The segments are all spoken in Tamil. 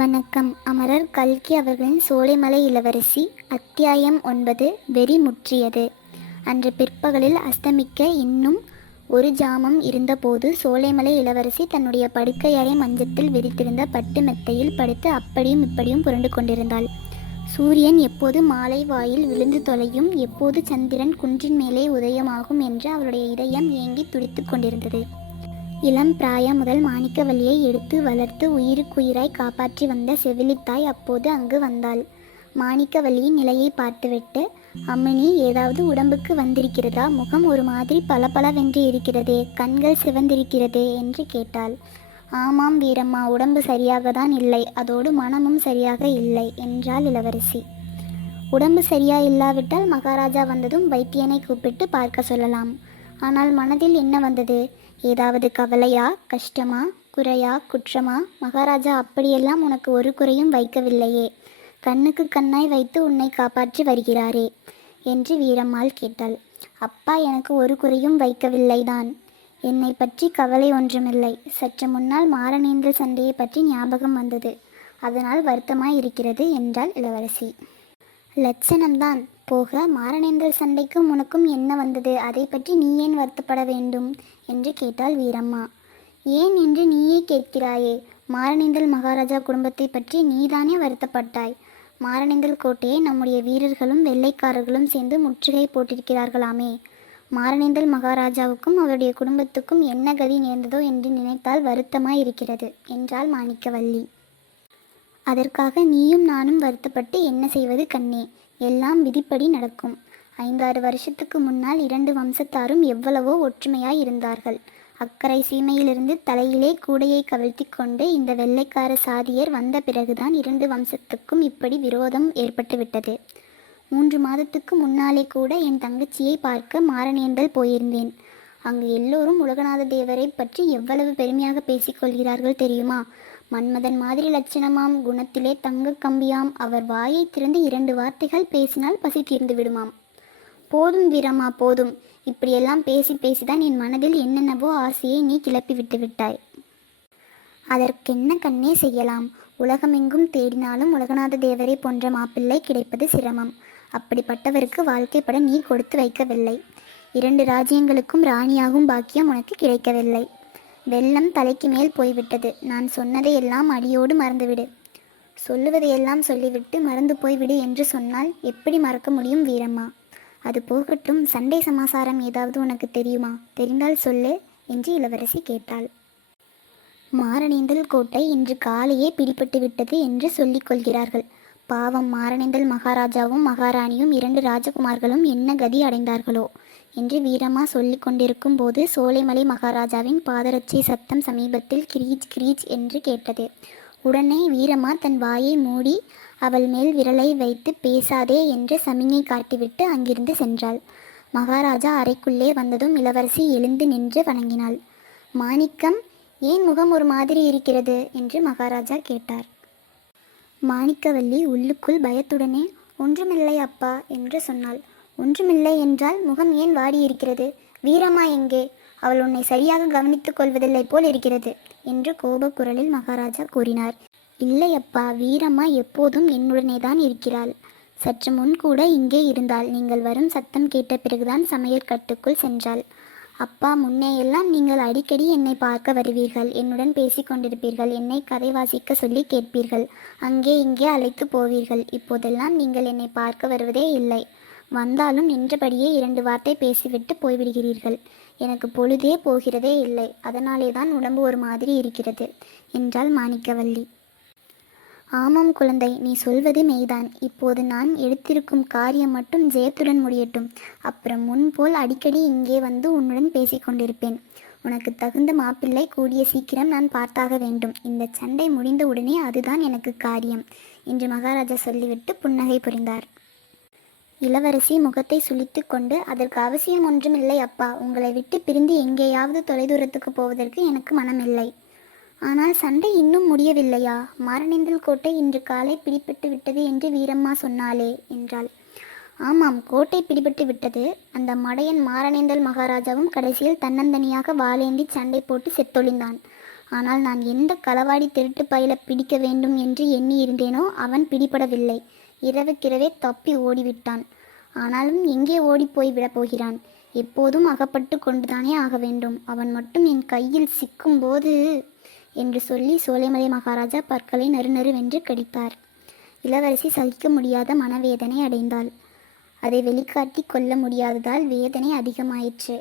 வணக்கம். அமரர் கல்கி அவர்களின் சோலைமலை இளவரசி அத்தியாயம் ஒன்பது வெறி முற்றியது. அன்று பிற்பகலில் அஸ்தமிக்க இன்னும் ஒரு ஜாமம் இருந்தபோது சோலைமலை இளவரசி தன்னுடைய படுக்கையறை மஞ்சத்தில் விரித்திருந்த பட்டு மெத்தையில் படுத்து அப்படியும் இப்படியும் புரண்டு கொண்டிருந்தாள். சூரியன் எப்போது மாலை வாயில் விழுந்து தொலையும் எப்போது சந்திரன் குன்றின் மேலே உதயமாகும் என்று அவளுடைய இதயம் ஏங்கி துடித்துக் கொண்டிருந்தது. இளம் பிராயம் முதல் மாணிக்கவல்லியை எடுத்து வளர்த்து உயிருக்குயிராய் காப்பாற்றி வந்த செவிலித்தாய் அப்போது அங்கு வந்தாள். மாணிக்கவல்லியின் நிலையை பார்த்துவிட்டு அம்மணி ஏதாவது உடம்புக்கு வந்திருக்கிறதா? முகம் ஒரு மாதிரி பளபளவென்று இருக்கிறதே கண்கள் சிவந்திருக்கிறதே என்று கேட்டாள். ஆமாம் வீரம்மா உடம்பு சரியாக தான் இல்லை அதோடு மனமும் சரியாக இல்லை என்றாள் இளவரசி. உடம்பு சரியா இல்லாவிட்டால் மகாராஜா வந்ததும் வைத்தியனை கூப்பிட்டு பார்க்க சொல்லலாம். ஆனால் மனதில் என்ன வந்தது? ஏதாவது கவலையா கஷ்டமா குறையா குற்றமா? மகாராஜா அப்படியெல்லாம் உனக்கு ஒரு குறையும் வைக்கவில்லையே. கண்ணுக்கு கண்ணாய் வைத்து உன்னை காப்பாற்றி வருகிறாரே என்று வீரம்மாள் கேட்டாள். அப்பா எனக்கு ஒரு குறையும் வைக்கவில்லைதான். என்னை பற்றி கவலை ஒன்றுமில்லை. சற்று முன்னால் மாரணேந்திர சண்டையை பற்றி ஞாபகம் வந்தது. அதனால் வருத்தமாய் இருக்கிறது என்றாள் இளவரசி. லட்சணம்தான். போக மாரணேந்திர சண்டைக்கும் உனக்கும் என்ன வந்தது? அதை பற்றி நீ ஏன் வருத்தப்பட வேண்டும்? என்று கேட்டாள் வீரம்மா. ஏன் என்று நீயே கேட்கிறாயே. மாரணேந்தல் மகாராஜா குடும்பத்தை பற்றி நீதானே வருத்தப்பட்டாய். மாரணேந்தல் கோட்டையை நம்முடைய வீரர்களும் வெள்ளைக்காரர்களும் சேர்ந்து முற்றுகை போட்டிருக்கிறார்களாமே. மாரணேந்தல் மகாராஜாவுக்கும் அவருடைய குடும்பத்துக்கும் என்ன கதி நேர்ந்ததோ என்று நினைத்தால் வருத்தமாய் இருக்கிறது என்றாள் மாணிக்கவல்லி அதற்காக நீயும் நானும் வருத்தப்பட்டு என்ன செய்வது கண்ணே? எல்லாம் விதிப்படி நடக்கும். ஐந்தாறு வருஷத்துக்கு முன்னால் இரண்டு வம்சத்தாரும் எவ்வளவோ ஒற்றுமையாய் இருந்தார்கள் அக்கறை சீமையிலிருந்து தலையிலே கூடையை கவிழ்த்தி கொண்டு இந்த வெள்ளைக்கார சாதியர் வந்த பிறகுதான் இரண்டு வம்சத்துக்கும் இப்படி விரோதம் ஏற்பட்டுவிட்டது. மூன்று மாதத்துக்கு முன்னாலே கூட என் தங்கச்சியை பார்க்க மாரணேந்தல் போயிருந்தேன். அங்கு எல்லோரும் உலகநாத தேவரை பற்றி எவ்வளவு பெருமையாக பேசிக்கொள்கிறார்கள் தெரியுமா? மன்மதன் மாதிரி லட்சணமாம். குணத்திலே தங்க கம்பியாம். அவர் வாயை திறந்து இரண்டு வார்த்தைகள் பேசினால் பசி தீர்ந்து விடுமாம். போதும் வீரமா போதும். இப்படியெல்லாம் பேசி பேசிதான் என் மனதில் என்னென்னவோ ஆசையை நீ கிளப்பி விட்டு விட்டாய். அதற்கென்ன கண்ணே செய்யலாம். உலகமெங்கும் தேடினாலும் உலகநாத தேவரை போன்ற மாப்பிள்ளை கிடைப்பது சிரமம். அப்படிப்பட்டவருக்கு வாழ்க்கைப்பட நீ கொடுத்து வைக்கவில்லை. இரண்டு ராஜ்யங்களுக்கும் ராணியாகும் பாக்கியம் உனக்கு கிடைக்கவில்லை. வெள்ளம் தலைக்கு மேல் போய்விட்டது. நான் சொன்னதையெல்லாம் அடியோடு மறந்துவிடு. சொல்லுவதையெல்லாம் சொல்லிவிட்டு மறந்து போய்விடு என்று சொன்னால் எப்படி மறக்க முடியும் வீரம்மா? அது போகட்டும். சண்டை சமாசாரம் ஏதாவது உனக்கு தெரியுமா? தெரிந்தால் சொல்லு என்று இளவரசி கேட்டாள். மாரணேந்தல் கோட்டை இன்று காலையே பிடிபட்டு விட்டது என்று சொல்லிக் கொள்கிறார்கள். பாவம் மாரணேந்தல் மகாராஜாவும் மகாராணியும் இரண்டு ராஜகுமார்களும் என்ன கதி அடைந்தார்களோ? என்று வீரம்மா சொல்லிக் கொண்டிருக்கும் போது சோலைமலை மகாராஜாவின் பாதரட்சை சத்தம் சமீபத்தில் கிரீச் கிரீச் என்று கேட்டது. உடனே வீரமா தன் வாயை மூடி அவள் மேல் விரலை வைத்து பேசாதே என்று சமிங்கை காட்டிவிட்டு அங்கிருந்து சென்றாள். மகாராஜா அறைக்குள்ளே வந்ததும் இளவரசி எழுந்து நின்று வணங்கினாள். மாணிக்கம் ஏன் முகம் ஒரு மாதிரி இருக்கிறது? என்று மகாராஜா கேட்டார். மாணிக்கவல்லி உள்ளுக்குள் பயத்துடனே ஒன்றுமில்லை அப்பா என்று சொன்னாள். ஒன்றுமில்லை என்றால் முகம் ஏன் வாடியிருக்கிறது? வீரம்மா எங்கே? அவள் உன்னை சரியாக கவனித்துக் கொள்வதில்லை போல் இருக்கிறது என்று கோபக்குரலில் மகாராஜா கூறினார். இல்லை அப்பா வீரம்மா எப்போதும் என்னுடனே தான் இருக்கிறாள். சற்று முன் கூட இங்கே இருந்தாள். நீங்கள் வரும் சத்தம் கேட்ட பிறகுதான் சமையல் கட்டுக்குள் சென்றாள். அப்பா முன்னே எல்லாம் நீங்கள் அடிக்கடி என்னை பார்க்க வருவீர்கள். என்னுடன் பேசிக்கொண்டிருப்பீர்கள் என்னை கதை வாசிக்க சொல்லி கேட்பீர்கள். அங்கே இங்கே அழைத்து போவீர்கள். இப்போதெல்லாம் நீங்கள் என்னை பார்க்க வருவதே இல்லை. வந்தாலும் நின்றபடியே இரண்டு வார்த்தை பேசிவிட்டு போய்விடுகிறீர்கள். எனக்கு பொழுதே போகிறதே இல்லை. அதனாலே தான் உடம்பு ஒரு மாதிரி இருக்கிறது என்றாள் மாணிக்கவல்லி ஆமாம் குழந்தை நீ சொல்வது மெய்தான். இப்போது நான் எடுத்திருக்கும் காரியம் மட்டும் ஜெயத்துடன் முடியட்டும். அப்புறம் முன்போல் அடிக்கடி இங்கே வந்து உன்னுடன் பேசிக்கொண்டிருப்பேன் உனக்கு தகுந்த மாப்பிள்ளை கூடிய சீக்கிரம் நான் பார்த்தாக வேண்டும். இந்த சண்டை முடிந்த உடனே அதுதான் எனக்கு காரியம் என்று மகாராஜா சொல்லிவிட்டு புன்னகை புரிந்தார். இளவரசி முகத்தை சுழித்து கொண்டு அதற்கு அவசியம் ஒன்றுமில்லை அப்பா. உங்களை விட்டு பிரிந்து எங்கேயாவது தொலைதூரத்துக்கு போவதற்கு எனக்கு மனமில்லை. ஆனால் சண்டை இன்னும் முடியவில்லையா? மாரணேந்தல் கோட்டை இன்று காலை பிடிபட்டு விட்டது என்று வீரம்மா சொன்னாளே என்றாள். ஆமாம் கோட்டை பிடிபட்டு விட்டது. அந்த மடையன் மாரணேந்தல் மகாராஜாவும் கடைசியில் தன்னந்தனியாக வாளேந்தி சண்டை போட்டு செத்தொழிந்தான். ஆனால் நான் எந்த களவாடி திருட்டு பயில பிடிக்க வேண்டும் என்று எண்ணி இருந்தேனோ அவன் பிடிபடவில்லை. இரவுக்கிரவே தப்பி ஓடிவிட்டான். ஆனாலும் எங்கே ஓடிப்போய் விடப் போகிறான் எப்போதும் அகப்பட்டு கொண்டுதானே ஆக வேண்டும். அவன் மட்டும் என் கையில் சிக்கும்போது என்று சொல்லி சோலைமலை மகாராஜா பற்களை நறுநறுவென்று கடித்தார் இளவரசி சகிக்க முடியாத மனவேதனை அடைந்தாள். அதை வெளிக்காட்டி கொள்ள முடியாததால் வேதனை அதிகமாயிற்று.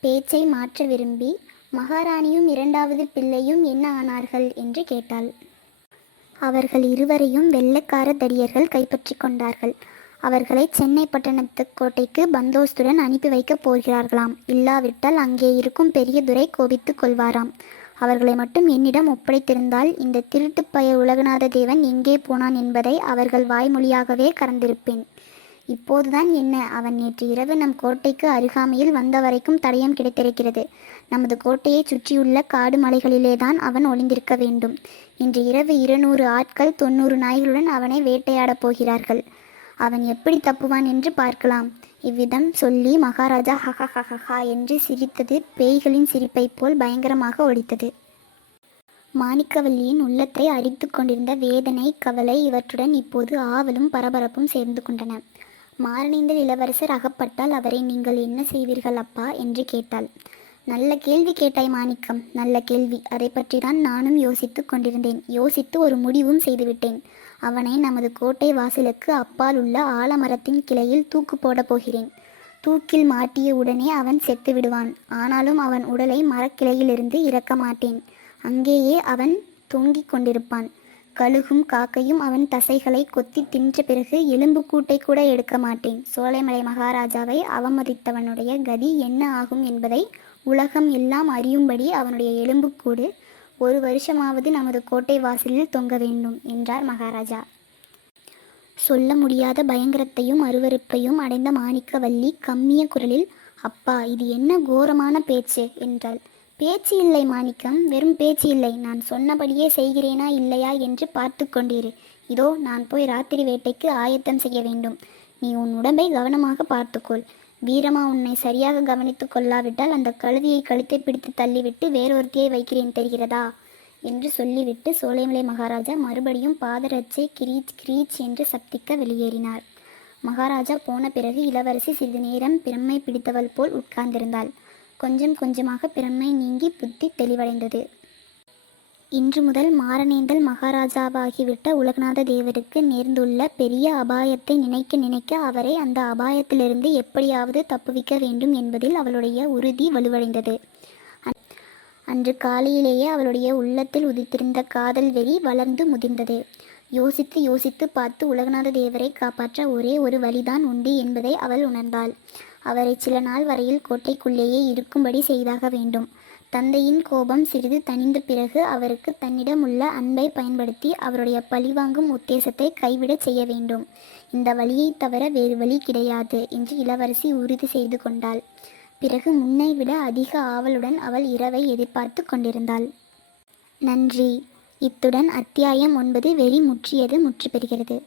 பேச்சை மாற்ற விரும்பி மகாராணியும் இரண்டாவது பிள்ளையும் என்ன ஆனார்கள்? என்று கேட்டாள். அவர்கள் இருவரையும் வெள்ளைக்கார தடியர்கள் கைப்பற்றி கொண்டார்கள். அவர்களை சென்னை பட்டணத்து கோட்டைக்கு பந்தோஸ்துடன் அனுப்பி வைக்கப் போகிறார்களாம். இல்லாவிட்டால் அங்கே இருக்கும் பெரிய துரை கோபித்துக் கொள்வாராம். அவர்களை மட்டும் என்னிடம் ஒப்படைத்திருந்தால் இந்த திருட்டுப்பய உலகநாத தேவன் எங்கே போனான் என்பதை அவர்கள் வாய்மொழியாகவே கறந்திருப்பேன். இப்போதுதான் என்ன? அவன் நேற்று இரவு நம் கோட்டைக்கு அருகாமையில் வந்த வரைக்கும் தடயம் கிடைத்திருக்கிறது. நமது கோட்டையை சுற்றியுள்ள காடு மலைகளிலேதான் அவன் ஒளிந்திருக்க வேண்டும். இன்று இரவு இருநூறு ஆட்கள் தொண்ணூறு நாய்களுடன் அவனை வேட்டையாடப் போகிறார்கள். அவன் எப்படி தப்புவான் என்று பார்க்கலாம். இவ்விதம் சொல்லி மகாராஜா ஹஹஹஹா என்று சிரித்தது. பேய்களின் சிரிப்பைப் போல் பயங்கரமாக ஒலித்தது மாணிக்கவல்லியின் உள்ளத்தை அரித்து கொண்டிருந்த வேதனை கவலை இவற்றுடன் இப்போது ஆவலும் பரபரப்பும் சேர்ந்து கொண்டன. மாரணேந்தர் இளவரசர் அகப்பட்டால் அவரை நீங்கள் என்ன செய்வீர்கள் அப்பா? என்று கேட்டாள். நல்ல கேள்வி கேட்டாய் மாணிக்கம் நல்ல கேள்வி. அதை பற்றி தான் நானும் யோசித்துக் கொண்டிருந்தேன். யோசித்து ஒரு முடிவும் செய்துவிட்டேன். அவனை நமது கோட்டை வாசலுக்கு அப்பால் உள்ள ஆலமரத்தின் கிளையில் தூக்கு போடப் போகிறேன். தூக்கில் மாட்டிய உடனே அவன் செத்து விடுவான். ஆனாலும் அவன் உடலை மரக்கிளையிலிருந்து இறக்க மாட்டேன். அங்கேயே அவன் தொங்கிக் கொண்டிருப்பான். கழுகும் காக்கையும் அவன் தசைகளை கொத்தி தின்ற பிறகு எலும்பு கூட்டை கூட எடுக்க மாட்டேன். சோலைமலை மகாராஜாவை அவமதித்தவனுடைய கதி என்ன ஆகும் என்பதை உலகம் எல்லாம் அறியும்படி அவனுடைய எலும்புக்கூடு ஒரு வருஷமாவது நமது கோட்டை வாசலில் தொங்க வேண்டும் என்றார் மகாராஜா. சொல்ல முடியாத பயங்கரத்தையும் அருவருப்பையும் அடைந்த மாணிக்கவல்லி கம்மிய குரலில் அப்பா இது என்ன கோரமான பேச்சு? என்றாள். பேச்சு இல்லை மாணிக்கம் வெறும் பேச்சு இல்லை. நான் சொன்னபடியே செய்கிறேனா இல்லையா என்று பார்த்து கொண்டிரு. இதோ நான் போய் ராத்திரி வேட்டைக்கு ஆயத்தம் செய்ய வேண்டும். நீ உன் உடம்பை கவனமாக பார்த்துக்கொள். வீரமா உன்னை சரியாக கவனித்து கொள்ளாவிட்டால் அந்த கழுதியை கழுத்தை பிடித்து தள்ளிவிட்டு வேறொருத்தியை வைக்கிறேன் தெரிகிறதா? என்று சொல்லிவிட்டு சோலைமலை மகாராஜா மறுபடியும் பாதரட்சை கிரீச் கிரீச் என்று சப்திக்க வெளியேறினார். மகாராஜா போன பிறகு இளவரசி சிறிது நேரம் பிரம்மை பிடித்தவள் போல் உட்கார்ந்திருந்தாள். கொஞ்சம் கொஞ்சமாக பிரம்மை நீங்கி புத்தி தெளிவடைந்தது. இன்று முதல் மாரணேந்தல் மகாராஜாவாகிவிட்ட உலகநாத தேவருக்கு நேர்ந்துள்ள பெரிய அபாயத்தை நினைக்க நினைக்க அவரை அந்த அபாயத்திலிருந்து எப்படியாவது தப்புவிக்க வேண்டும் என்பதில் அவளுடைய உறுதி வலுவடைந்தது. அன்று காலையிலேயே அவளுடைய உள்ளத்தில் உதித்திருந்த காதல் வெறி வளர்ந்து முதிர்ந்தது. யோசித்து யோசித்து பார்த்து உலகநாத தேவரை காப்பாற்ற ஒரே ஒரு வழிதான் உண்டு என்பதை அவள் உணர்ந்தாள். அவரை சில நாள் வரையில் கோட்டைக்குள்ளேயே இருக்கும்படி செய்தாக வேண்டும். தந்தையின் கோபம் சிறிது தணிந்த பிறகு அவருக்கு தன்னிடம் உள்ள அன்பை பயன்படுத்தி அவருடைய பழிவாங்கும் உத்தேசத்தை கைவிடச் செய்ய வேண்டும். இந்த வழியை தவிர வேறு வழி கிடையாது என்று இளவரசி உறுதி செய்து கொண்டாள். பிறகு முன்னை விட அதிக ஆவலுடன் அவள் இரவை எதிர்பார்த்து கொண்டிருந்தாள். நன்றி. இத்துடன் அத்தியாயம் ஒன்பது வெறி முற்றியது முற்று பெறுகிறது.